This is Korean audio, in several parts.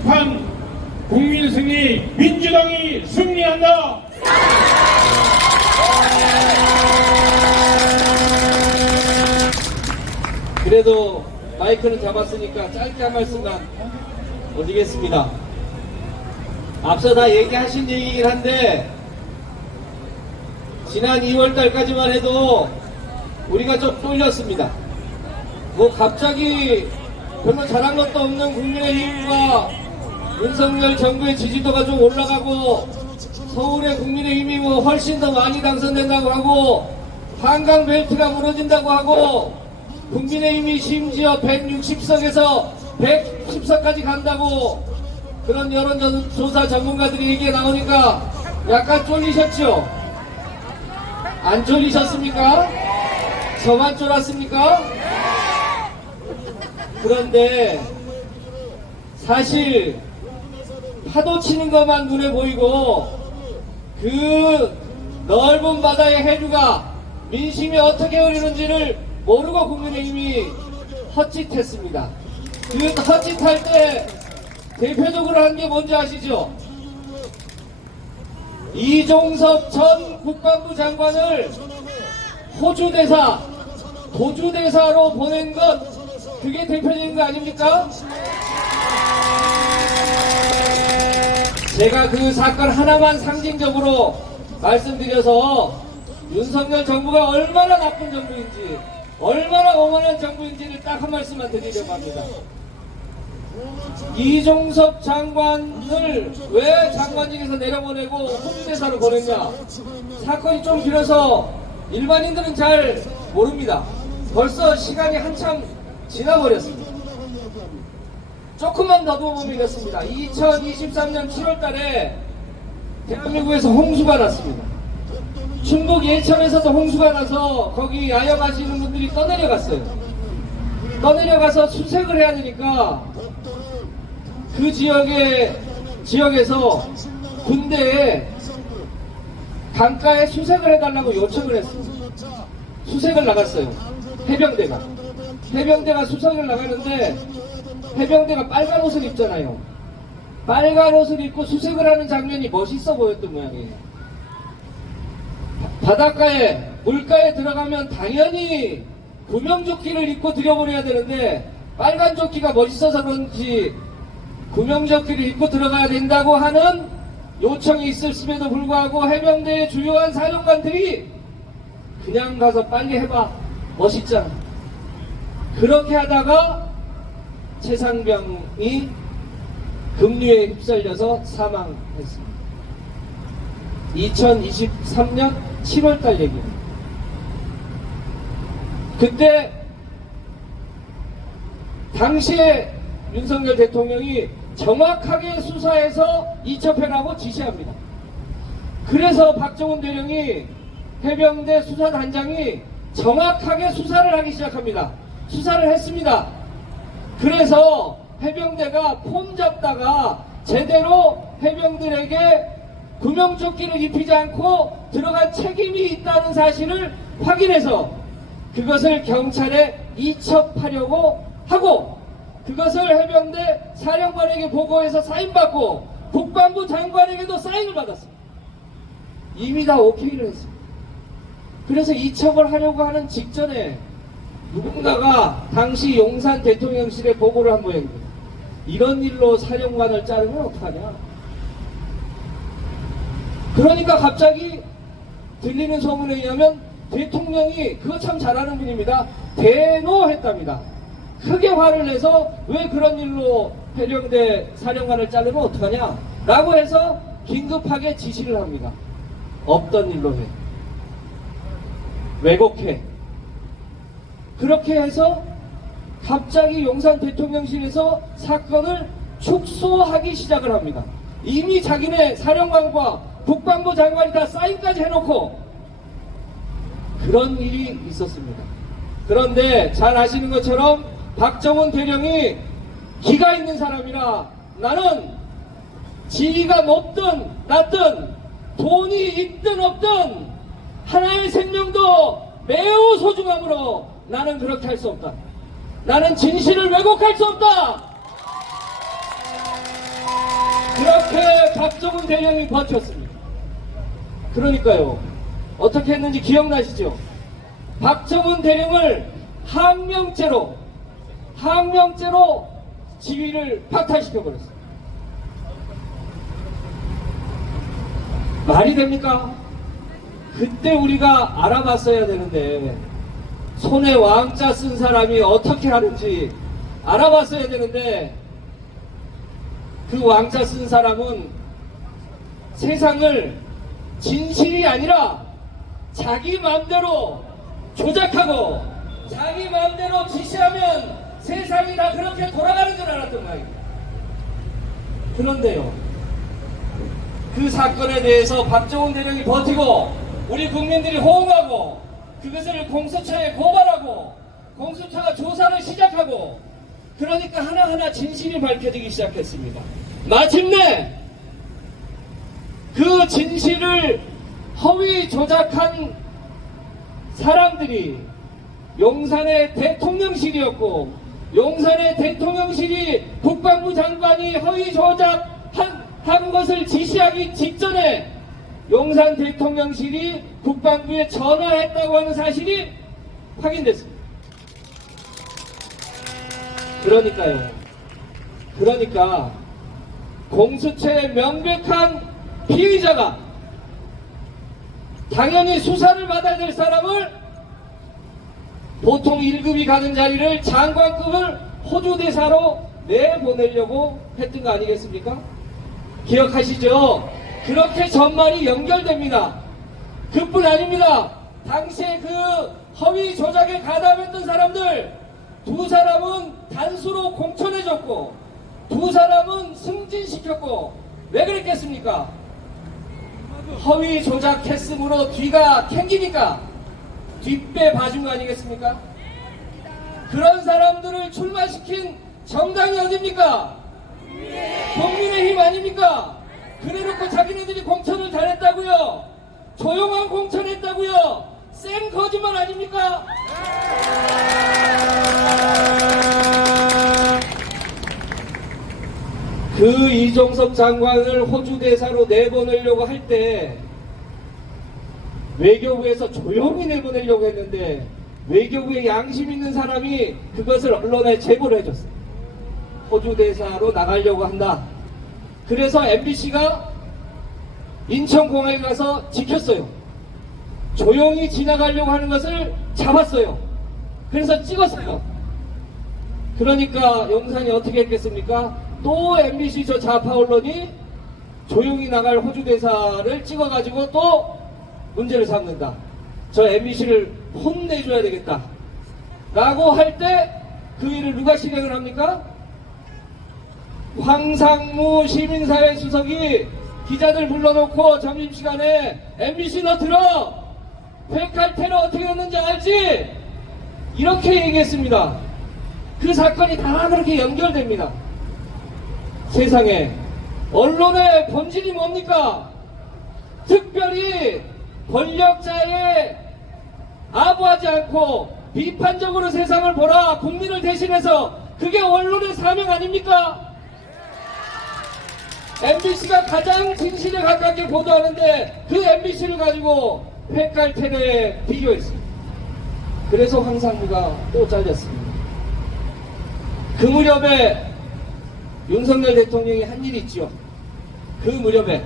승판 국민 승리, 민주당이 승리한다. 그래도 마이크는 잡았으니까 짧게 한 말씀만 올리겠습니다. 앞서 다 얘기하신 얘기긴 한데 지난 2월달까지만 해도 우리가 좀 쫄렸습니다. 뭐 갑자기 별로 잘한 것도 없는 국민의힘과 윤석열 정부의 지지도가 좀 올라가고 서울의 국민의힘이 뭐 훨씬 더 많이 당선된다고 하고 한강 벨트가 무너진다고 하고 국민의힘이 심지어 160석에서 110석까지 간다고 그런 여론조사 전문가들이 얘기가 나오니까 약간 쫄리셨죠? 안 쫄리셨습니까? 저만 쫄았습니까? 그런데 사실 파도 치는 것만 눈에 보이고 그 넓은 바다의 해류가 민심이 어떻게 흐르는지를 모르고 국민의힘이 헛짓했습니다. 그 헛짓할 때 대표적으로 한 게 뭔지 아시죠? 이종섭 전 국방부 장관을 호주 대사, 도주 대사로 보낸 것, 그게 대표적인 거 아닙니까? 제가 그 사건 하나만 상징적으로 말씀드려서 윤석열 정부가 얼마나 나쁜 정부인지, 얼마나 오만한 정부인지를 딱 한 말씀만 드리려고 합니다. 이종섭 장관을 왜 장관직에서 내려보내고 호주대사로 보냈냐? 사건이 좀 길어서 일반인들은 잘 모릅니다. 벌써 시간이 한참 지나버렸습니다. 조금만 더듬어보면 이렇습니다. 2023년 7월달에 대한민국에서 홍수가 났습니다. 충북 예천에서도 홍수가 나서 거기 야영하시는 분들이 떠내려갔어요. 떠내려가서 수색을 해야 되니까 그 지역에서 군대에 강가에 수색을 해달라고 요청을 했습니다. 수색을 나갔어요. 해병대가 수색을 나가는데 해병대가 빨간 옷을 입잖아요. 빨간 옷을 입고 수색을 하는 장면이 멋있어 보였던 모양이에요. 바닷가에 물가에 들어가면 당연히 구명조끼를 입고 들여보내야 되는데 빨간 조끼가 멋있어서 그런지 구명조끼를 입고 들어가야 된다고 하는 요청이 있었음에도 불구하고 해병대의 주요한 사령관들이 그냥 가서 빨리 해봐, 멋있잖아, 그렇게 하다가 최상병이 급류에 휩쓸려서 사망했습니다. 2023년 7월달 얘기입니다. 그때 당시에 윤석열 대통령이 정확하게 수사해서 이첩해라고 지시합니다. 그래서 박정훈 대령이 해병대 수사단장이 정확하게 수사를 하기 시작합니다. 수사를 했습니다. 그래서 해병대가 폼 잡다가 제대로 해병들에게 구명조끼를 입히지 않고 들어간 책임이 있다는 사실을 확인해서 그것을 경찰에 이첩하려고 하고 그것을 해병대 사령관에게 보고해서 사인받고 국방부 장관에게도 사인을 받았습니다. 이미 다 오케이를 했습니다. 그래서 이첩을 하려고 하는 직전에 누군가가 당시 용산 대통령실에 보고를 한 모양입니다. 이런 일로 사령관을 자르면 어떡하냐. 그러니까 갑자기 들리는 소문에 의하면 대통령이 그거 참 잘하는 분입니다. 대노했답니다. 크게 화를 내서 왜 그런 일로 해병대 사령관을 자르면 어떡하냐 라고 해서 긴급하게 지시를 합니다. 없던 일로 해, 왜곡해. 그렇게 해서 갑자기 용산 대통령실에서 사건을 축소하기 시작을 합니다. 이미 자기네 사령관과 국방부 장관이 다 사인까지 해놓고 그런 일이 있었습니다. 그런데 잘 아시는 것처럼 박정훈 대령이 기가 있는 사람이라 나는 지위가 높든 낮든 돈이 있든 없든 하나의 생명도 매우 소중하므로 나는 그렇게 할 수 없다. 나는 진실을 왜곡할 수 없다. 그렇게 박정훈 대령이 버텼습니다. 그러니까요, 어떻게 했는지 기억나시죠? 박정훈 대령을 항명죄로 지위를 박탈시켜버렸어요. 말이 됩니까? 그때 우리가 알아봤어야 되는데, 손에 왕자 쓴 사람이 어떻게 하는지 알아봤어야 되는데, 그 왕자 쓴 사람은 세상을 진실이 아니라 자기 마음대로 조작하고 자기 마음대로 지시하면 세상이 다 그렇게 돌아가는 줄 알았던 거예요. 그런데요, 그 사건에 대해서 박정훈 대령이 버티고 우리 국민들이 호응하고 그것을 공수처에 고발하고 공수처가 조사를 시작하고, 그러니까 하나하나 진실이 밝혀지기 시작했습니다. 마침내 그 진실을 허위 조작한 사람들이 용산의 대통령실이었고, 용산의 대통령실이 국방부 장관이 허위 조작한 것을 지시하기 직전에 용산 대통령실이 국방부에 전화했다고 하는 사실이 확인됐습니다. 그러니까 공수처의 명백한 피의자가 당연히 수사를 받아야 될 사람을 보통 1급이 가는 자리를 장관급을 호주대사로 내보내려고 했던 거 아니겠습니까? 기억하시죠? 그렇게 전말이 연결됩니다. 그뿐 아닙니다. 당시에 그 허위 조작에 가담했던 사람들 두 사람은 단수로 공천해줬고 두 사람은 승진시켰고, 왜 그랬겠습니까? 허위 조작했으므로 뒤가 캥기니까 뒷배 봐준 거 아니겠습니까? 그런 사람들을 출마시킨 정당이 어딥니까? 국민의힘 아닙니까? 그래놓고 자기네들이 공천을 잘했다고요? 조용한 공천했다고요? 쌩 거짓말 아닙니까? 그 이종섭 장관을 호주 대사로 내보내려고 할 때 외교부에서 조용히 내보내려고 했는데, 외교부에 양심 있는 사람이 그것을 언론에 제보를 해줬어요. 호주 대사로 나가려고 한다. 그래서 MBC가 인천공항에 가서 지켰어요. 조용히 지나가려고 하는 것을 잡았어요. 그래서 찍었어요. 그러니까 용산이 어떻게 했겠습니까? 또 MBC 저 좌파 언론이 조용히 나갈 호주 대사를 찍어가지고 또 문제를 삼는다. 저 MBC를 혼내줘야 되겠다. 라고 할 때 그 일을 누가 실행을 합니까? 황상무 시민사회 수석이 기자들 불러놓고 점심시간에 MBC 너 들어! 회칼 테러 어떻게 했는지 알지? 이렇게 얘기했습니다. 그 사건이 다 그렇게 연결됩니다. 세상에 언론의 본질이 뭡니까? 특별히 권력자에 아부하지 않고 비판적으로 세상을 보라, 국민을 대신해서, 그게 언론의 사명 아닙니까? MBC가 가장 진실에 가깝게 보도하는데 그 MBC를 가지고 회칼 테러에 비교했습니다. 그래서 황상무가 또 잘렸습니다. 그 무렵에 윤석열 대통령이 한 일이 있죠. 그 무렵에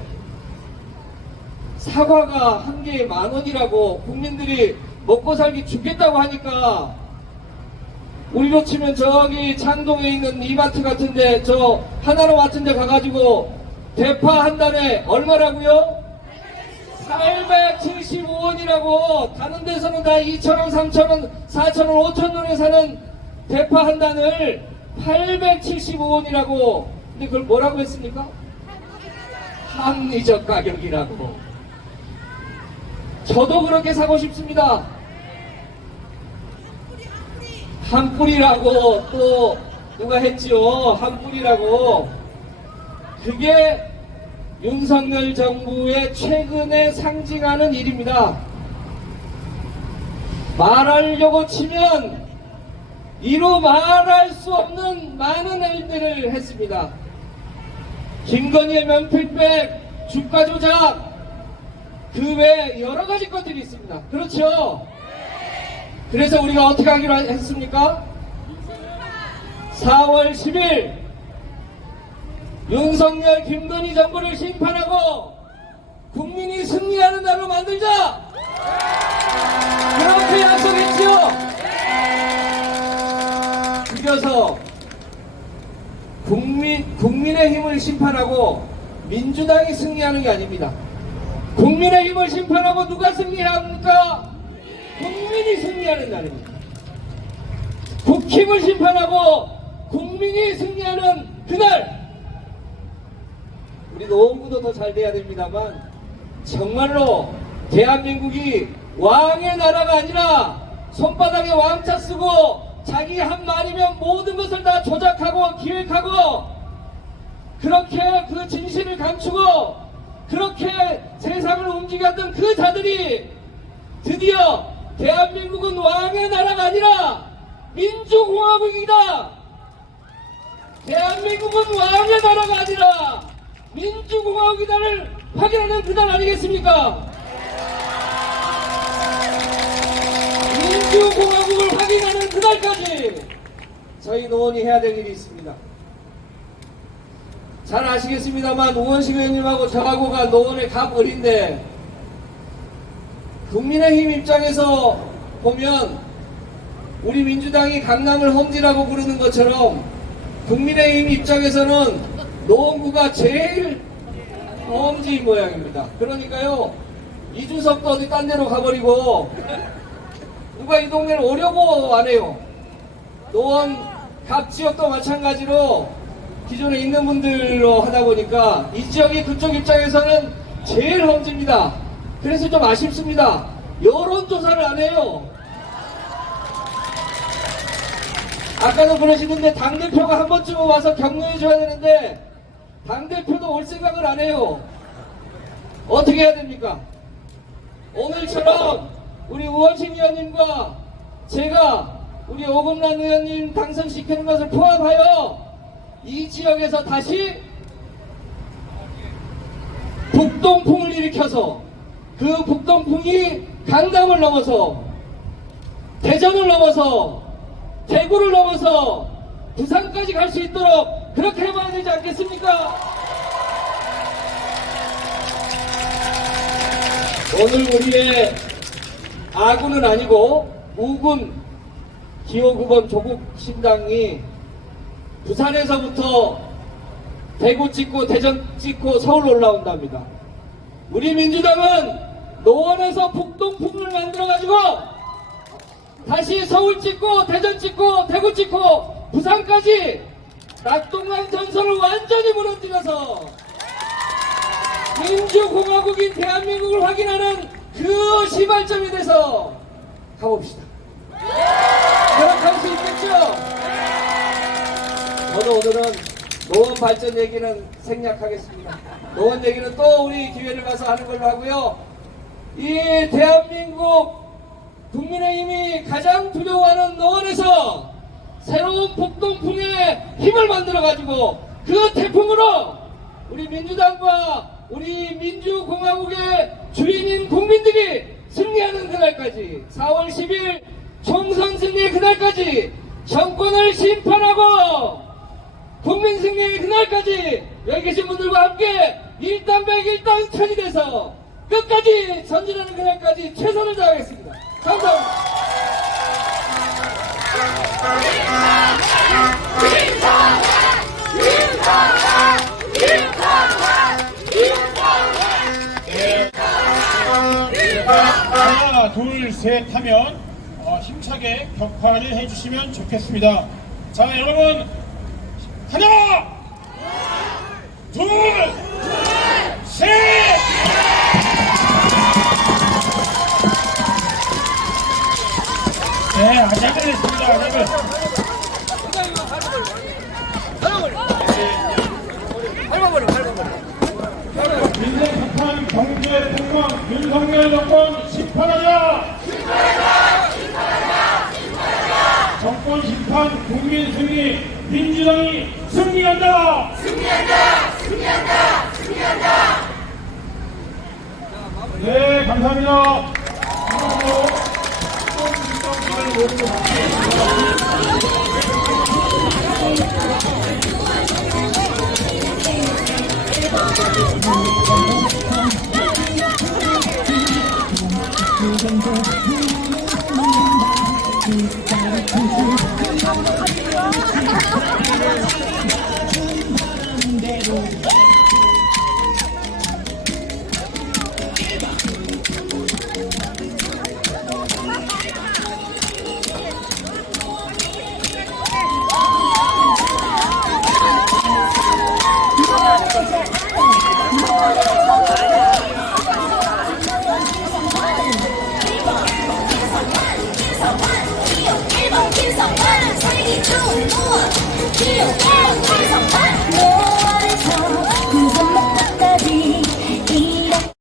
사과가 한 개에 10,000원이라고 국민들이 먹고 살기 죽겠다고 하니까, 우리로 치면 저기 창동에 있는 이마트 같은데, 저 하나로 같은데 가가지고 대파 한 달에 얼마라고요? 875원이라고. 다른 데서는 다 2,000원, 3,000원, 4,000원, 5,000원에 사는 대파 한 단을 875원이라고. 근데 그걸 뭐라고 했습니까? 합리적 가격이라고. 저도 그렇게 사고 싶습니다. 한 뿌리라고 또 누가 했지요. 한 뿌리라고. 그게 윤석열 정부의 최근에 상징하는 일입니다. 말하려고 치면 이루 말할 수 없는 많은 일들을 했습니다. 김건희의 명필백, 주가 조작, 그 외에 여러 가지 것들이 있습니다. 그렇죠? 그래서 우리가 어떻게 하기로 했습니까? 4월 10일 윤석열, 김건희 정부를 심판하고 국민이 승리하는 날로 만들자! 그렇게 약속했지요? 이겨서 국민의힘을 심판하고 민주당이 승리하는 게 아닙니다. 국민의힘을 심판하고 누가 승리해야 합니까? 국민이 승리하는 날입니다. 국힘을 심판하고 국민이 승리하는 그날, 우리 노원구도 더 잘 돼야 됩니다만 정말로 대한민국이 왕의 나라가 아니라 손바닥에 왕자 쓰고 자기 한 말이면 모든 것을 다 조작하고 기획하고 그렇게 그 진실을 감추고 그렇게 세상을 움직였던 그 자들이 드디어 대한민국은 왕의 나라가 아니라 민주공화국이다. 대한민국은 왕의 나라가 아니라 민주공화국이다를 확인하는 그날 아니겠습니까? 민주공화국을 확인하는 그날까지 저희 노원이 해야 될 일이 있습니다. 잘 아시겠습니다만 우원식 의원님하고 저하고가 노원의 갑을인데 국민의힘 입장에서 보면 우리 민주당이 강남을 험지라고 부르는 것처럼 국민의힘 입장에서는 노원구가 제일 험지인 모양입니다. 그러니까요, 이준석도 어디 딴 데로 가버리고 누가 이 동네를 오려고 안 해요. 노원 갑 지역도 마찬가지로 기존에 있는 분들로 하다 보니까 이 지역이 그쪽 입장에서는 제일 험지입니다. 그래서 좀 아쉽습니다. 여론조사를 안 해요. 아까도 그러시는데 당대표가 한 번쯤은 와서 격려해 줘야 되는데 당대표도 올 생각을 안 해요. 어떻게 해야 됩니까? 오늘처럼 우리 우원식 의원님과 제가 우리 오금란 의원님 당선시키는 것을 포함하여 이 지역에서 다시 북동풍을 일으켜서 그 북동풍이 강남을 넘어서 대전을 넘어서 대구를 넘어서 부산까지 갈 수 있도록 그렇게 해봐야 되지 않겠습니까? 오늘 우리의 아군은 아니고 우군 기호 9번 조국신당이 부산에서부터 대구 찍고 대전 찍고 서울 올라온답니다. 우리 민주당은 노원에서 북동풍을 만들어가지고 다시 서울 찍고 대전 찍고 대구 찍고 부산까지 낙동강 전선을 완전히 무너뜨려서 민주공화국인 대한민국을 확인하는 그 시발점이 돼서 가봅시다. 그렇게 할 수 있겠죠? 저도 오늘은 노원 발전 얘기는 생략하겠습니다. 노원 얘기는 또 우리 기회를 봐서 하는 걸로 하고요. 이 대한민국 국민의힘이 가장 두려워하는 노원에서 새로운 북동풍의 힘을 만들어가지고 그 태풍으로 우리 민주당과 우리 민주공화국의 주인인 국민들이 승리하는 그날까지 4월 10일 총선 승리의 그날까지 정권을 심판하고 국민 승리의 그날까지 여기 계신 분들과 함께 일당백일당천이 돼서 끝까지 전진하는 그날까지 최선을 다하겠습니다. 감사합니다. 하나, 둘, 셋 하면 힘차게 격파를 해주시면 좋겠습니다. 자, 여러분, 하나, 둘, 셋! 네, 아작을 했습니다. 아작을. 민생 폭탄, 경제 폭망, 윤석열 정권 심판하자! 정권 심판, 국민 승리, 민주당이 승리한다! 네, 감사합니다. 일본 김성환 살기 좋은 무엇 기호 1 김성환